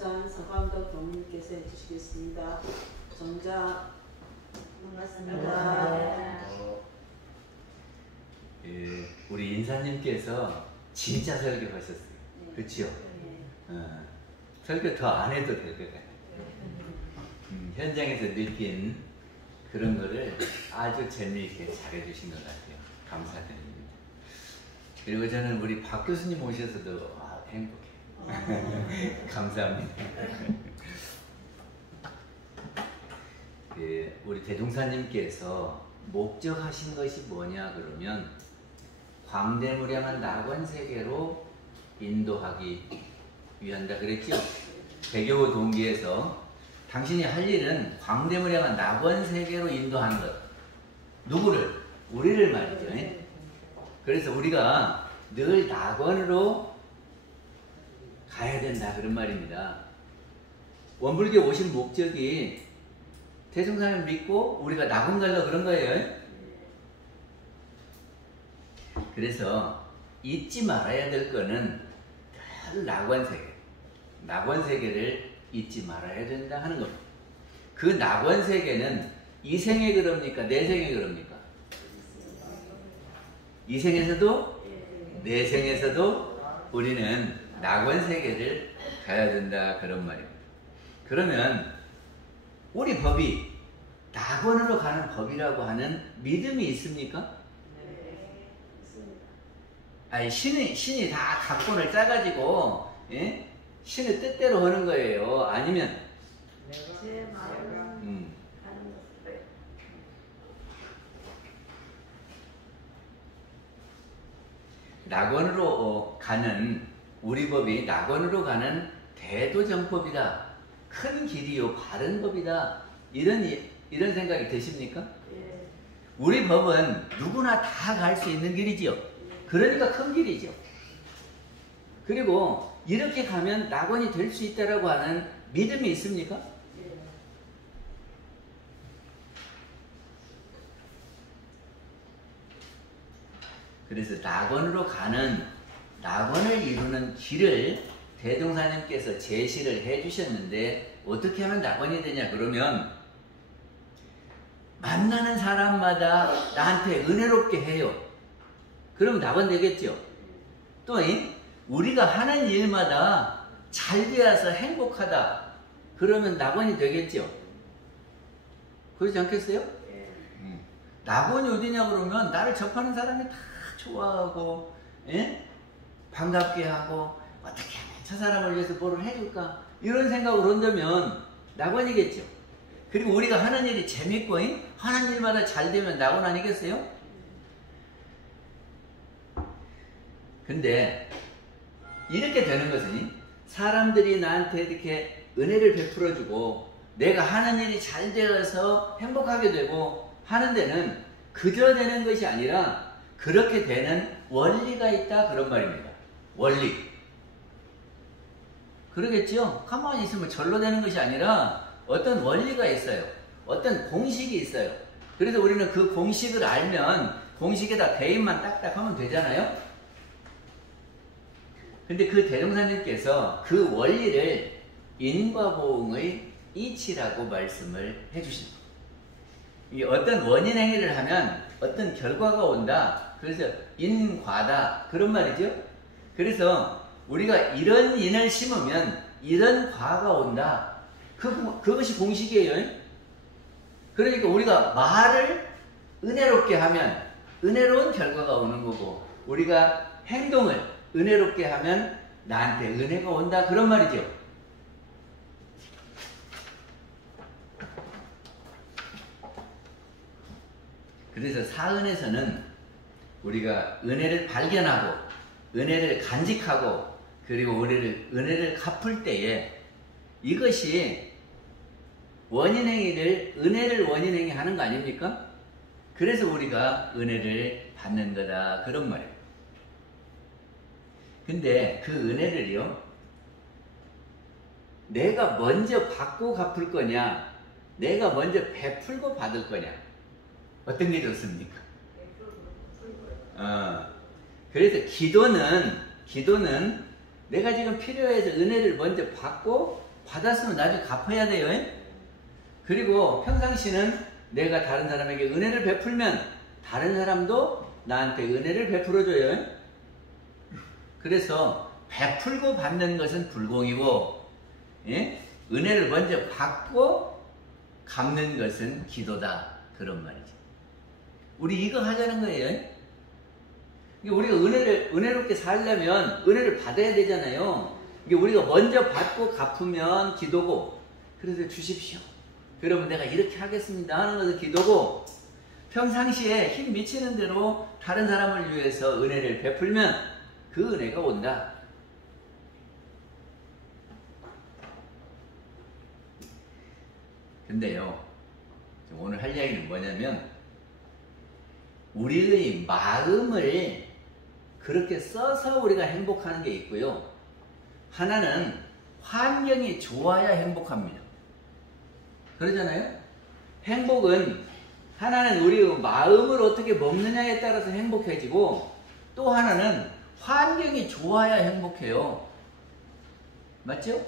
우선 서광덕 교무님께서 해주시겠습니다. 정자 반갑습니다. 예, 우리 인사님께서 진짜 설교하셨어요. 네. 그렇죠? 네. 설교 더 안 해도 될 것 같아요. 현장에서 느낀 그런 거를 아주 재미있게 잘해주신 것 같아요. 감사드립니다. 그리고 저는 우리 박 교수님 오셔서도 행복해요. 감사합니다. 예, 우리 대종사님께서 목적하신 것이 뭐냐 그러면 광대무량한 낙원세계로 인도하기 위한다 그랬죠? 배교 동기에서 당신이 할 일은 광대무량한 낙원세계로 인도하는 것. 누구를? 우리를 말이죠. 그래서 우리가 늘 낙원으로 가야 된다 그런 말입니다. 원불교 오신 목적이 대종사님 믿고 우리가 낙원 가려고 그런 거예요. 그래서 잊지 말아야 될 거는 늘 낙원세계. 낙원세계를 잊지 말아야 된다 하는 겁니다. 그 낙원세계는 이 생에 그럽니까? 내 생에 그럽니까? 이 생에서도 내 생에서도 우리는 낙원세계를 가야 된다 그런 말입니다. 그러면 우리 법이 낙원으로 가는 법이라고 하는 믿음이 있습니까? 네, 있습니다. 아니 신이 다 각본을 짜가지고 신의 뜻대로 하는 거예요. 아니면 제 마음은 가는 것을 낙원으로 가는 우리 법이 낙원으로 가는 대도정법이다. 큰 길이요 바른 법이다. 이런 생각이 드십니까? 예. 우리 법은 누구나 다 갈 수 있는 길이지요. 그러니까 큰 길이죠. 그리고 이렇게 가면 낙원이 될 수 있다라고 하는 믿음이 있습니까? 예. 그래서 낙원으로 가는 낙원을 이루는 길을 대종사님께서 제시를 해주셨는데 어떻게 하면 낙원이 되냐 그러면 만나는 사람마다 나한테 은혜롭게 해요. 그러면 낙원 되겠죠. 또 우리가 하는 일마다 잘 되어서 행복하다. 그러면 낙원이 되겠죠. 그렇지 않겠어요? 낙원이 어디냐 그러면 나를 접하는 사람이 다 좋아하고 반갑게 하고 어떻게 하면 저 사람을 위해서 뭐를 해줄까 이런 생각으로 한다면 낙원이겠죠. 그리고 우리가 하는 일이 재밌고 하는 일마다 잘 되면 낙원 아니겠어요? 근데 이렇게 되는 것은 사람들이 나한테 이렇게 은혜를 베풀어주고 내가 하는 일이 잘 되어서 행복하게 되고 하는 데는 그저 되는 것이 아니라 그렇게 되는 원리가 있다 그런 말입니다. 원리. 그러겠죠? 가만히 있으면 절로 되는 것이 아니라 어떤 원리가 있어요. 어떤 공식이 있어요. 그래서 우리는 그 공식을 알면 공식에다 대입만 딱딱 하면 되잖아요. 근데 그 대종사님께서 그 원리를 인과보응의 이치라고 말씀을 해주십니다. 이 어떤 원인 행위를 하면 어떤 결과가 온다. 그래서 인과다. 그런 말이죠. 그래서 우리가 이런 인을 심으면 이런 과가 온다. 그것이 공식이에요. 그러니까 우리가 말을 은혜롭게 하면 은혜로운 결과가 오는 거고 우리가 행동을 은혜롭게 하면 나한테 은혜가 온다. 그런 말이죠. 그래서 사은에서는 우리가 은혜를 발견하고 은혜를 간직하고 그리고 은혜를 갚을 때에 이것이 원인행위를 은혜를 원인행위 하는 거 아닙니까? 그래서 우리가 은혜를 받는 거다 그런 말이에요. 근데 그 은혜를요 내가 먼저 받고 갚을 거냐 내가 먼저 베풀고 받을 거냐 어떤 게 좋습니까? 그래서 기도는 내가 지금 필요해서 은혜를 먼저 받고 받았으면 나중에 갚아야 돼요. 그리고 평상시는 내가 다른 사람에게 은혜를 베풀면 다른 사람도 나한테 은혜를 베풀어줘요. 그래서 베풀고 받는 것은 불공이고, 예? 은혜를 먼저 받고 갚는 것은 기도다. 그런 말이죠. 우리 이거 하자는 거예요. 우리가 은혜롭게 살려면 은혜를 받아야 되잖아요. 우리가 먼저 받고 갚으면 기도고, 그래서 주십시오. 그러면 내가 이렇게 하겠습니다 하는 것은 기도고, 평상시에 힘 미치는 대로 다른 사람을 위해서 은혜를 베풀면 그 은혜가 온다. 근데요, 오늘 할 이야기는 뭐냐면, 우리의 마음을 그렇게 써서 우리가 행복하는 게 있고요. 하나는 환경이 좋아야 행복합니다. 그러잖아요? 행복은 하나는 우리의 마음을 어떻게 먹느냐에 따라서 행복해지고, 또 하나는 환경이 좋아야 행복해요. 맞죠?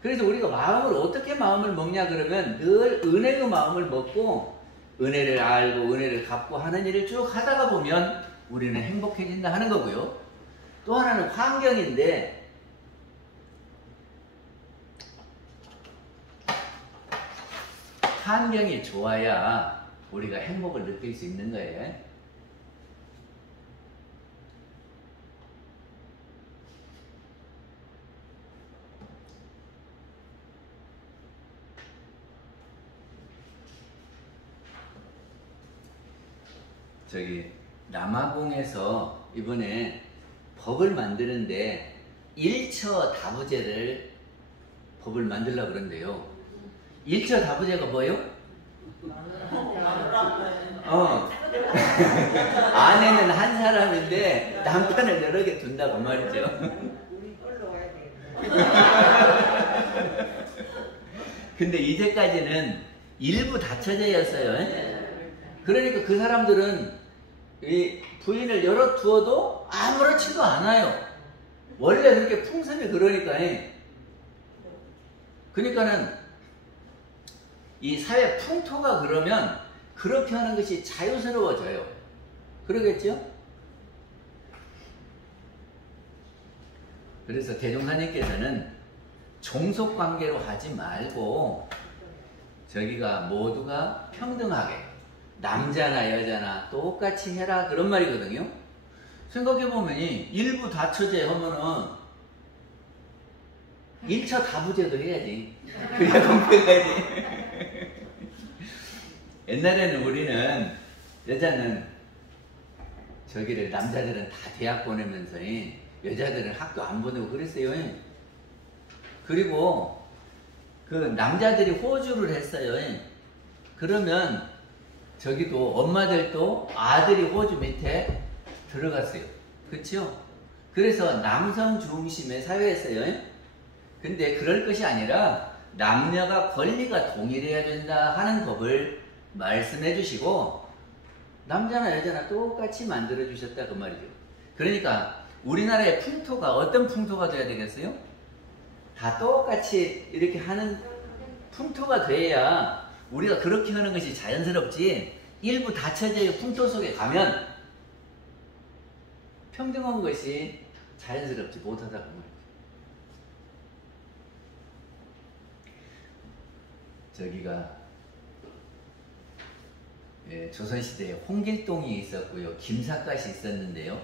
그래서 우리가 마음을 어떻게 마음을 먹냐 그러면 늘 은혜의 마음을 먹고 은혜를 알고 은혜를 갚고 하는 일을 쭉 하다가 보면 우리는 행복해진다 하는 거고요. 또 하나는 환경인데, 환경이 좋아야 우리가 행복을 느낄 수 있는 거예요. 남아공에서 이번에 법을 만드는데 일처다부제를 법을 만들려고 그러는데요. 일처다부제가 뭐예요? 아내는 한 사람인데 남편을 여러 개 둔다고 말이죠. 우리 걸로 와야 돼. 근데 이제까지는 일부 다처제였어요. 그러니까 그 사람들은 이 부인을 열어 두어도 아무렇지도 않아요. 원래 그렇게 풍습이 그러니까. 그러니까는 이 사회 풍토가 그러면 그렇게 하는 것이 자유스러워져요. 그러겠죠? 그래서 대종사님께서는 종속관계로 하지 말고 저기가 모두가 평등하게 남자나 여자나 똑같이 해라 그런 말이거든요. 생각해보면 일부 다처제 하면은 1차 다부제도 해야지. 그래야 공평하지. 옛날에는 우리는 여자는 저기를 남자들은 다 대학 보내면서 여자들은 학교 안 보내고 그랬어요. 그리고 그 남자들이 호주를 했어요. 그러면 저기도 엄마들도 아들이 호주 밑에 들어갔어요. 그렇죠? 그래서 남성 중심의 사회였어요. 근데 그럴 것이 아니라 남녀가 권리가 동일해야 된다 하는 법을 말씀해 주시고 남자나 여자나 똑같이 만들어 주셨다 그 말이죠. 그러니까 우리나라의 풍토가 어떤 풍토가 돼야 되겠어요? 다 똑같이 이렇게 하는 풍토가 돼야 우리가 그렇게 하는 것이 자연스럽지, 일부 다처제의 풍토 속에 가면 평등한 것이 자연스럽지 못하다고 말이죠. 저기가 조선시대에 홍길동이 있었고요, 김삿갓이 있었는데요.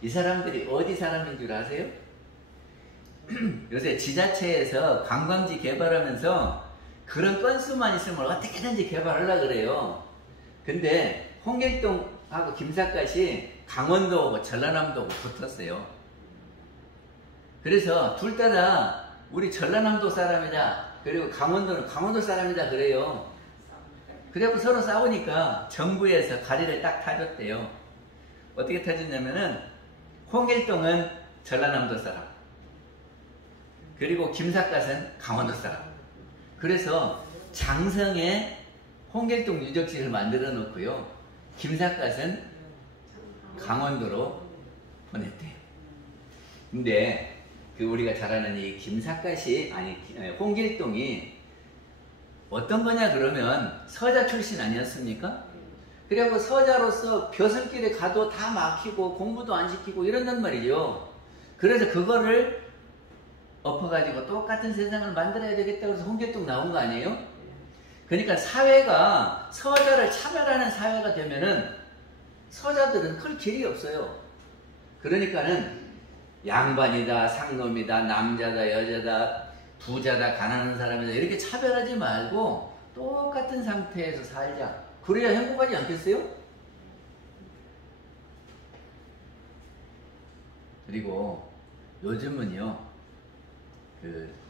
이 사람들이 어디 사람인 줄 아세요? 요새 지자체에서 관광지 개발하면서 그런 건수만 있으면 어떻게든지 개발하려고 그래요. 근데 홍길동하고 김삿갓이 강원도하고 전라남도하고 붙었어요. 그래서 둘 다 우리 전라남도 사람이다, 그리고 강원도는 강원도 사람이다 그래요. 그래갖고 서로 싸우니까 정부에서 가리를 딱 타줬대요. 어떻게 타줬냐면은 홍길동은 전라남도 사람, 그리고 김삿갓은 강원도 사람. 그래서 장성에 홍길동 유적지를 만들어 놓고요, 김삿갓은 강원도로 보냈대요. 근데 그 우리가 잘 아는 이 김삿갓이 아니 홍길동이 어떤 거냐 그러면 서자 출신 아니었습니까? 그래갖고 서자로서 벼슬길에 가도 다 막히고 공부도 안 시키고 이런단 말이죠. 그래서 그거를 엎어가지고 똑같은 세상을 만들어야 되겠다고 해서 홍길동 나온 거 아니에요? 그러니까 사회가 서자를 차별하는 사회가 되면은 서자들은 클 길이 없어요. 그러니까는 양반이다, 상놈이다, 남자다, 여자다, 부자다, 가난한 사람이다 이렇게 차별하지 말고 똑같은 상태에서 살자. 그래야 행복하지 않겠어요? 그리고 요즘은요,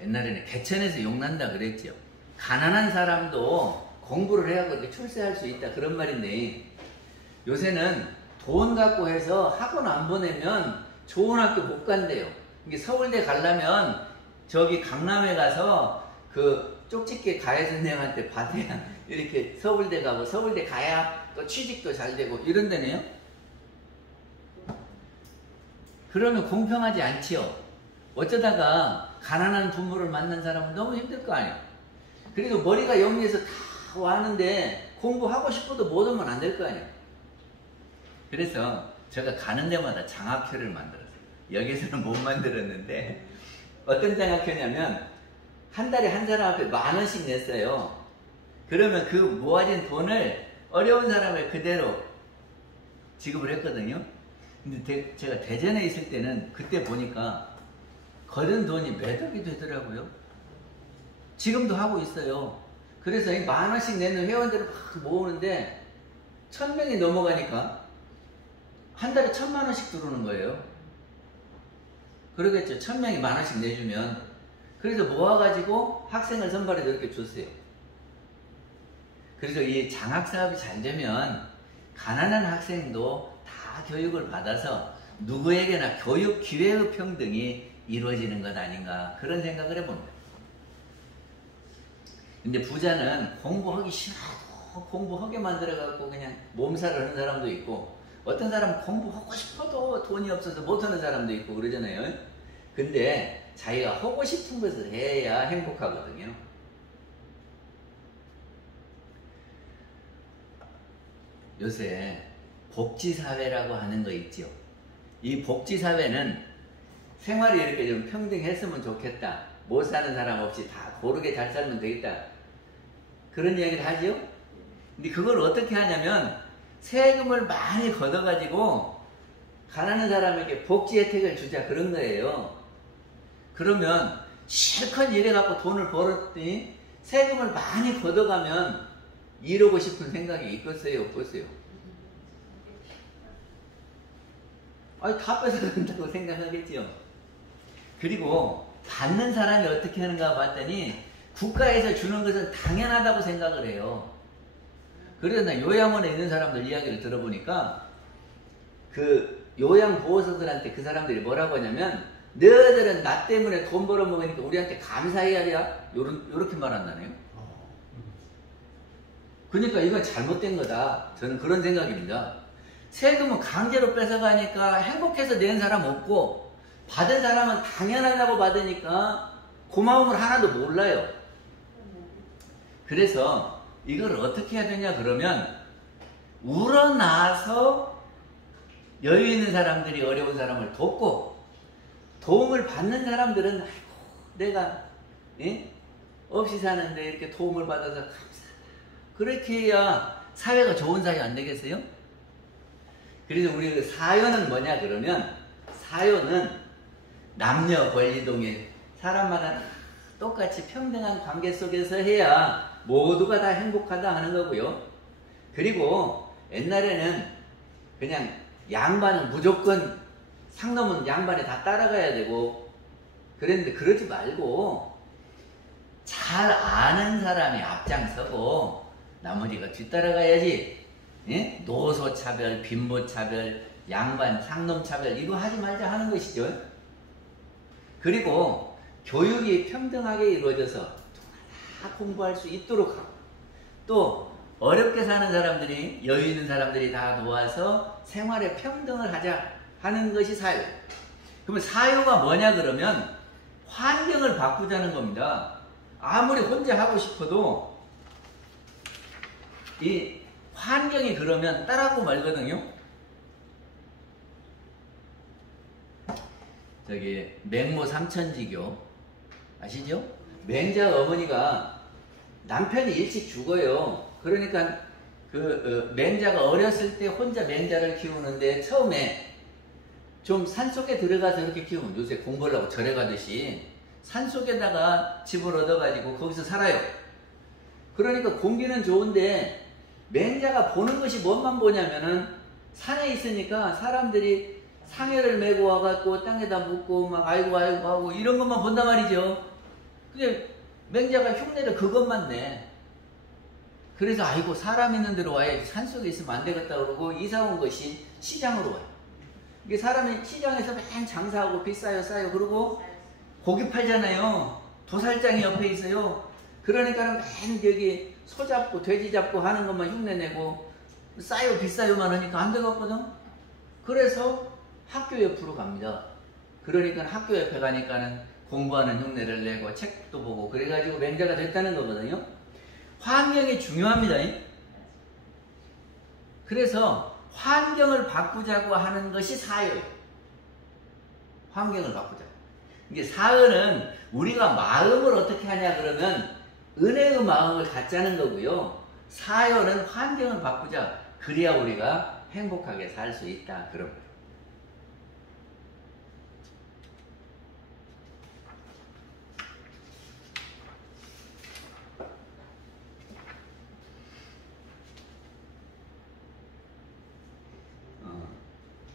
옛날에는 개천에서 용난다 그랬죠. 가난한 사람도 공부를 해야 그렇게 출세할 수 있다 그런 말인데, 요새는 돈 갖고 해서 학원 안 보내면 좋은 학교 못 간대요. 이게 서울대 가려면 저기 강남에 가서 그 쪽집게 가야 선생님한테 받아야 이렇게 서울대 가고, 서울대 가야 또 취직도 잘 되고 이런 데네요. 그러면 공평하지 않지요. 어쩌다가 가난한 부모를 만난 사람은 너무 힘들 거 아니에요. 그래도 머리가 여기에서 다 왔는데 공부하고 싶어도 못 오면 안 될 거 아니에요. 그래서 제가 가는 데마다 장학회를 만들었어요. 여기서는 못 만들었는데 어떤 장학회냐면 한 달에 한 사람 앞에 10,000원씩 냈어요. 그러면 그 모아진 돈을 어려운 사람을 그대로 지급을 했거든요. 근데 제가 대전에 있을 때는 그때 보니까 거둔 돈이 몇 억이 되더라고요. 지금도 하고 있어요. 그래서 10,000원씩 내는 회원들을 막 모으는데 1,000명이 넘어가니까 한 달에 1,000,000원씩 들어오는 거예요. 그러겠죠. 1,000명이 10,000원씩 내주면. 그래서 모아가지고 학생을 선발해서 이렇게 줬어요. 그래서 이 장학사업이 잘 되면 가난한 학생도 다 교육을 받아서 누구에게나 교육 기회의 평등이 이루어지는 것 아닌가 그런 생각을 해봅니다. 근데 부자는 공부하기 싫어도 공부하게 만들어갖고 그냥 몸살을 하는 사람도 있고, 어떤 사람은 공부하고 싶어도 돈이 없어서 못하는 사람도 있고 그러잖아요. 근데 자기가 하고 싶은 것을 해야 행복하거든요. 요새 복지사회라고 하는 거 있죠. 이 복지사회는 생활이 이렇게 좀 평등했으면 좋겠다. 못 사는 사람 없이 다 고르게 잘 살면 되겠다. 그런 이야기를 하죠. 근데 그걸 어떻게 하냐면 세금을 많이 걷어가지고 가난한 사람에게 복지 혜택을 주자 그런 거예요. 그러면 실컷 일해갖고 돈을 벌었더니 세금을 많이 걷어가면 이러고 싶은 생각이 있겠어요? 없겠어요? 아니 다 뺏어간다고 생각하겠죠. 그리고 받는 사람이 어떻게 하는가 봤더니 국가에서 주는 것은 당연하다고 생각을 해요. 그래서 나 요양원에 있는 사람들 이야기를 들어보니까 그 요양보호사들한테 그 사람들이 뭐라고 하냐면, 너희들은 나 때문에 돈 벌어먹으니까 우리한테 감사해야 돼. 요렇게 말한다네요. 그러니까 이건 잘못된 거다. 저는 그런 생각입니다. 세금은 강제로 뺏어가니까 행복해서 낸 사람 없고, 받은 사람은 당연하다고 받으니까 고마움을 하나도 몰라요. 그래서 이걸 어떻게 해야 되냐 그러면, 우러나서 여유 있는 사람들이 어려운 사람을 돕고, 도움을 받는 사람들은 아이고 내가 없이 사는데 이렇게 도움을 받아서 감사하다. 그렇게 해야 사회가 좋은 사회 안 되겠어요? 그래서 우리 그 사요는 뭐냐 그러면, 사요는 남녀 권리동일 사람마다 똑같이 평등한 관계 속에서 해야 모두가 다 행복하다 하는 거고요. 그리고 옛날에는 그냥 양반은 무조건, 상놈은 양반에 다 따라가야 되고 그랬는데, 그러지 말고 잘 아는 사람이 앞장서고 나머지가 뒤따라가야지. 예? 노소차별, 빈부차별, 양반, 상놈차별 이거 하지 말자 하는 것이죠. 그리고 교육이 평등하게 이루어져서 다 공부할 수 있도록 하고, 또 어렵게 사는 사람들이, 여유 있는 사람들이 다 도와서 생활에 평등을 하자 하는 것이 사유. 그러면 사유가 뭐냐 그러면 환경을 바꾸자는 겁니다. 아무리 혼자 하고 싶어도 이 환경이 그러면 따라하고 말거든요. 저기 맹모 삼천지교 아시죠? 맹자 어머니가 남편이 일찍 죽어요. 그러니까 그 맹자가 어렸을 때 혼자 맹자를 키우는데 처음에 좀 산속에 들어가서 이렇게 키우면 요새 공부를 하고 절에 가듯이 산속에다가 집을 얻어가지고 거기서 살아요. 그러니까 공기는 좋은데 맹자가 보는 것이 뭔만 보냐면은 산에 있으니까 사람들이 상해를 메고 와갖고 땅에다 묻고 막 아이고 아이고 하고 이런 것만 본단 말이죠. 그게 맹자가 흉내를 그것만 내. 그래서 아이고 사람 있는 데로 와야지 산속에 있으면 안 되겠다 그러고 이사 온 것이 시장으로 와요. 이게 사람이 시장에서 맨 장사하고 비싸요 싸요 그러고 고기 팔잖아요. 도살장이 옆에 있어요. 그러니까 맨 여기 소 잡고 돼지 잡고 하는 것만 흉내내고 싸요 비싸요만 하니까 안 되겠거든. 그래서 학교 옆으로 갑니다. 그러니까 학교 옆에 가니까는 공부하는 흉내를 내고 책도 보고 그래가지고 맹자가 됐다는 거거든요. 환경이 중요합니다. 그래서 환경을 바꾸자고 하는 것이 사효예요. 환경을 바꾸자. 이게 사효는 우리가 마음을 어떻게 하냐 그러면 은혜의 마음을 갖자는 거고요. 사효는 환경을 바꾸자. 그래야 우리가 행복하게 살 수 있다. 그런 거예요.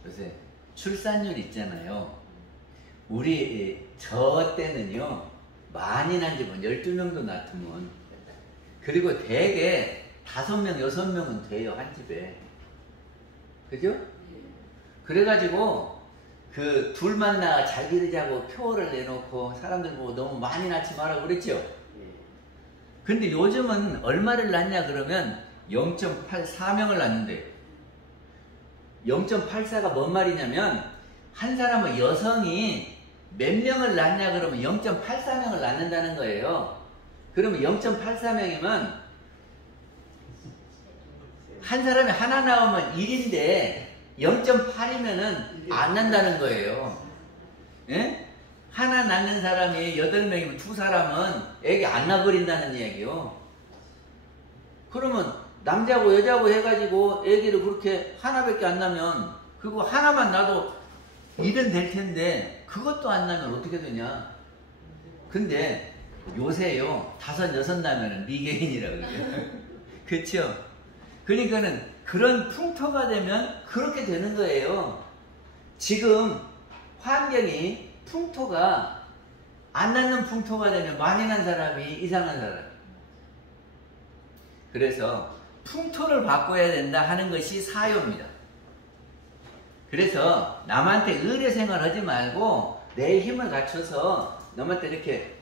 요새 출산율 있잖아요. 우리 저 때는요 많이 난 집은 12명도 낳으면 그리고 대개 5명, 6명은 돼요 한 집에. 그죠? 그래가지고 그 둘만 낳아 잘 기르자고 표어를 내놓고 사람들 보고 너무 많이 낳지 마라 그랬죠? 근데 요즘은 얼마를 낳냐 그러면 0.84명을 낳는데 0.84가 뭔 말이냐면 한 사람은 여성이 몇 명을 낳냐 그러면 0.84명을 낳는다는 거예요. 그러면 0.84명이면 한 사람이 하나 낳으면 1인데 0.8이면은 안 난다는 거예요. 예? 하나 낳는 사람이 8명이면 두 사람은 애기 안 낳아버린다는 이야기요. 그러면 남자고 여자고 해가지고 애기를 그렇게 하나밖에 안 낳으면 그거 하나만 낳아도 일은 될 텐데 그것도 안 낳으면 어떻게 되냐. 근데 요새요 5, 6 낳으면 미개인이라고 그래요. 그렇죠? 그러니까는 그런 풍토가 되면 그렇게 되는 거예요. 지금 환경이 풍토가 안 낳는 풍토가 되면 많이 난 사람이 이상한 사람. 그래서 풍토를 바꿔야 된다 하는 것이 사효입니다. 그래서 남한테 의뢰 생활하지 말고 내 힘을 갖춰서 남한테 이렇게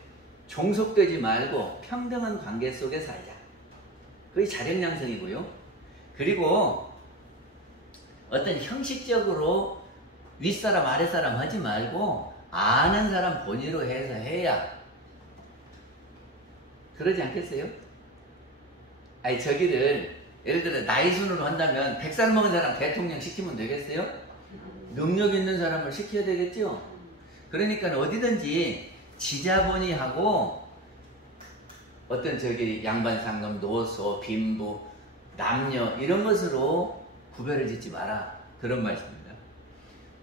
종속되지 말고 평등한 관계 속에 살자. 그게 자력양성이고요. 그리고 어떤 형식적으로 윗사람 아랫사람 하지 말고 아는 사람 본의로 해서 해야. 그러지 않겠어요? 아니 저기를 예를 들어 나이 순으로 한다면 100살 먹은 사람 대통령 시키면 되겠어요? 능력 있는 사람을 시켜야 되겠죠? 그러니까 어디든지 지자본이 하고 어떤 저기 양반 상금, 노소, 빈부, 남녀 이런 것으로 구별을 짓지 마라. 그런 말씀입니다.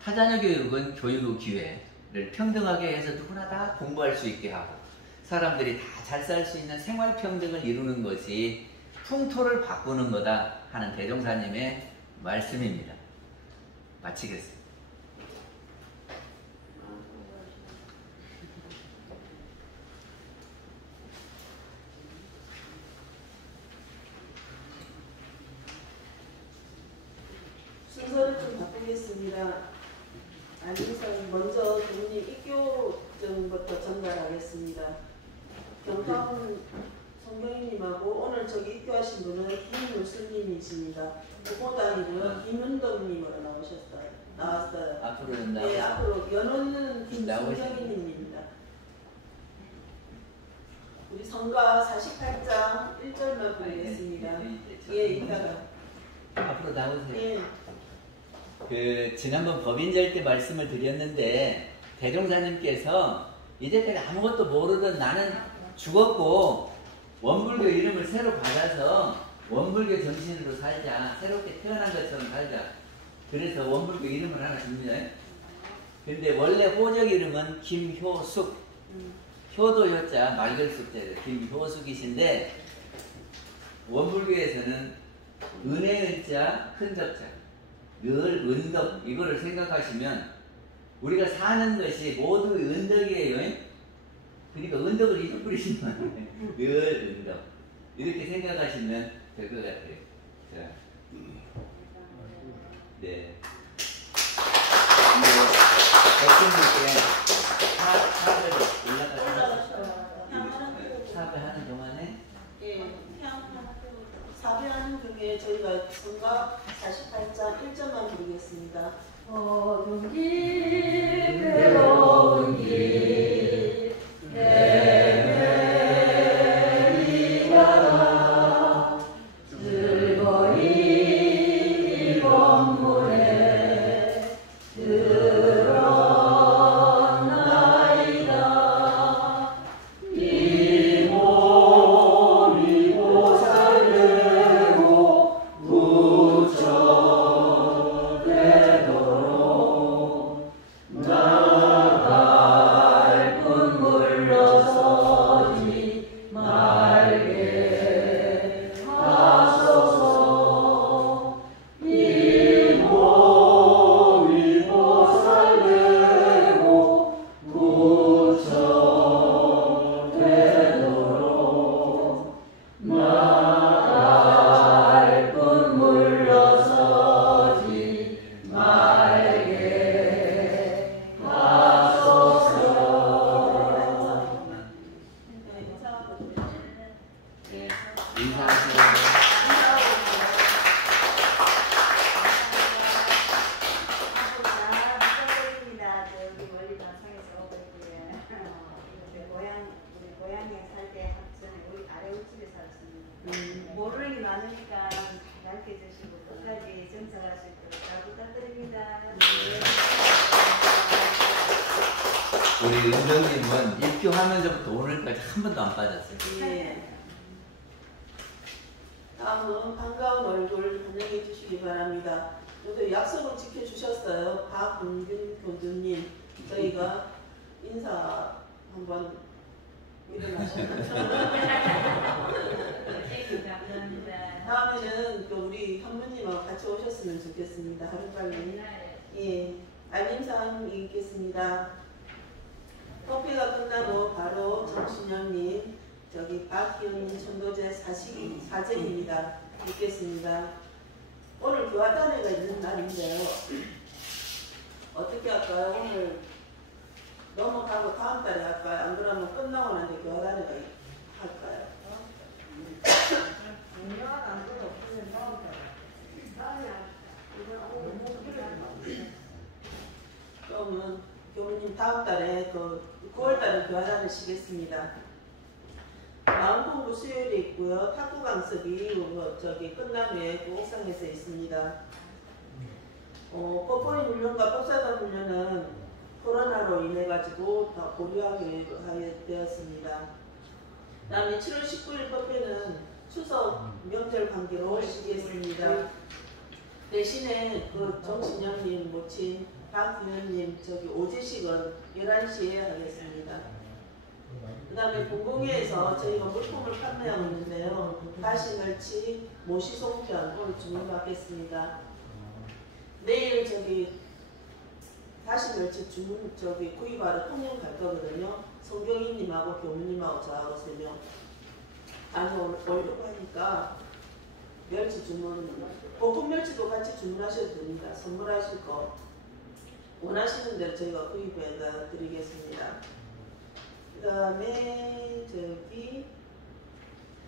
타자녀 교육은 교육의 기회를 평등하게 해서 누구나 다 공부할 수 있게 하고 사람들이 다 잘 살 수 있는 생활 평등을 이루는 것이 풍토를 바꾸는 거다 하는 대종사님의 말씀입니다. 마치겠습니다. 순서를 좀 바꾸겠습니다. 안진상 먼저 부모님 입교증부터 전달하겠습니다. 경감 성경님하고 오늘 저기 입교하신 분은 김무슬님이십니다. 부모단이고요. 김은덕님으로 나왔어요. 앞으로 네, 앞으로 연호는 김성경님입니다. 성가 48장 1절만 보겠습니다. 예, 이따가. 앞으로 나오세요. 예. 그 지난번 법인절 때 말씀을 드렸는데 대종사님께서 이제까지 아무것도 모르던 나는 죽었고 원불교 이름을 새로 받아서 원불교 정신으로 살자, 새롭게 태어난 것처럼 살자. 그래서 원불교 이름을 하나 줍니다. 근데 원래 호적 이름은 김효숙, 효도 효자 맑을 숙자예요. 김효숙이신데 원불교에서는 은혜의 자, 큰 덕자, 늘 은덕, 이거를 생각하시면 우리가 사는 것이 모두 은덕이에요. 그러니까 은덕을 잊어버리시면 늘 은덕, 이렇게 생각하시면 될 것 같아요. 자, 네. 백분님께 사업을 올라가서 사업을 하는 동안에 예. 사배하는 중에 저희가 성가 48장 1절만 드리겠습니다. 어두운 길 외로운 길 헤매이다가 즐거이 이 건물에 들어나이다. 이 몸이 보살되고 부처되도록 나갈 뿐 물러서지 말게 하소서. 이 몸이 보살되고 부처되도록 나갈 뿐 물러서지 말게 하소서. 네, 인사하시고 축하드립니다. 저기 멀리 방송에서 오고 있고요. 우리 고향에 살 때 전에 우리 아래 우집에 살았습니다. 모르는 게 많으니까 잘 가르쳐 주시고 끝까지 정착할 수 있도록 잘 부탁드립니다. 우리 은정님은 입교하면서부터 오늘까지 한 번도 안 빠졌어요. 예. 다음은 반가운 얼굴 환영해 주시기 바랍니다. 오늘 약속을 지켜주셨어요. 박은균 교주님. 저희가 인사 한번 일어나셨나요? 감사합니다. 다음에는 또 우리 현무님하고 같이 오셨으면 좋겠습니다. 하루빨리. 예. 알림사항 있겠습니다. 커피가 끝나고 바로 정순영님, 저기 박희은님 천도제 사제입니다. 읽겠습니다. 오늘 교화단회가 있는 날인데요. 어떻게 할까요? 오늘 넘어가고 다음 달에 할까요? 안 그러면 끝나고 나서 교화단회가 할까요? 중요한 안건 없으면 그러면 교무님 다음 달에 그 9월 달에 교화단을 쉬겠습니다. 마음공부 수요일에 있고요. 탁구 강습이 저기 끝난 후에 그 옥상에서 있습니다. 뽀뽀이 훈련과 복사단 훈련은 코로나로 인해 가지고 다 보류하게 되었습니다. 다음에 7월 19일 법회는 추석 명절 관계로 쉬겠습니다. 대신에 그 정신영님 모친 박규현님 저기 오제식은 11시에 하겠습니다. 그 다음에 공공회에서 저희가 물품을 판매하고 있는데요. 가시멸치, 모시송편 오늘 주문받겠습니다. 내일 저기 가시멸치 주문 저기 구입하러 통영 갈 거거든요. 성경인님하고 교무님하고 저하고 3명 다녀오려고 하니까 멸치 주문, 볶음 멸치도 같이 주문하셔도 됩니다. 선물하실 거 원하시는 대로 저희가 구입해 드리겠습니다. 그 다음에 저기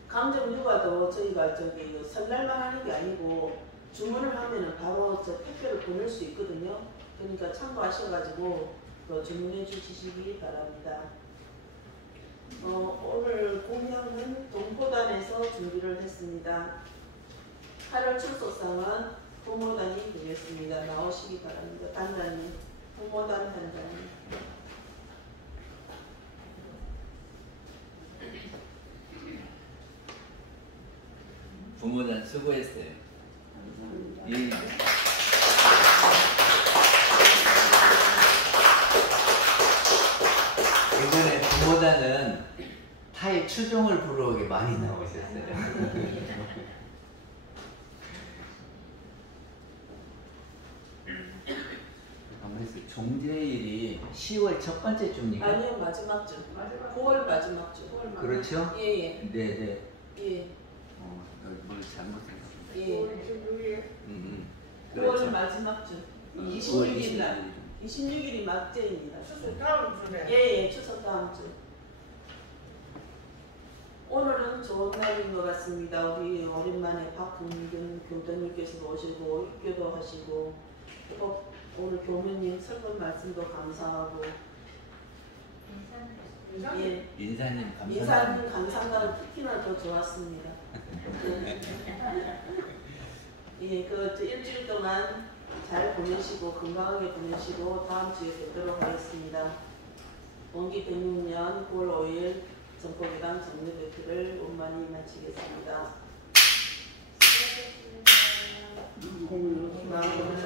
감정 휴가도 저희가 저기 설날만 하는 게 아니고 주문을 하면은 바로 저 택배를 보낼 수 있거든요. 그러니까 참고하셔가지고 주문해 주시기 바랍니다. 오늘 공약 포함해서 준비를 했습니다. 8월 출석상은 부모단이 되겠습니다. 나오시기 바랍니다. 단장님, 부모단 단장님. 부모단 수고했어요. 예. 예전에 부모단은 타의 추종을 부르게 많이 나오셨어요. 가만있어요. 종제일이 10월 첫 번째 주입니까? 아니요, 마지막 주. 9월 마지막 주. 그렇죠? 예, 네네. 예. 뭘 잘못했나? 예. 9월 그렇죠. 마지막 주. 9월 26일 날. 26일이 막제입니다. 추석 다음 주네. 예, 추석 다음 주. 오늘은 좋은 날인 것 같습니다. 우리 오랜만에 박금균 교수님께서도 오시고 입교도 하시고 또 오늘 교무님 설문 말씀도 감사하고 예, 인사님 감사합니다. 인사님 감상단은 특히나 더 좋았습니다. 예, 그 일주일 동안 잘 보내시고 건강하게 보내시고 다음 주에 뵙도록 하겠습니다. 원기 106년 9월 5일 전포기당 정례 배틀을 원만히 마치겠습니다. 마음으로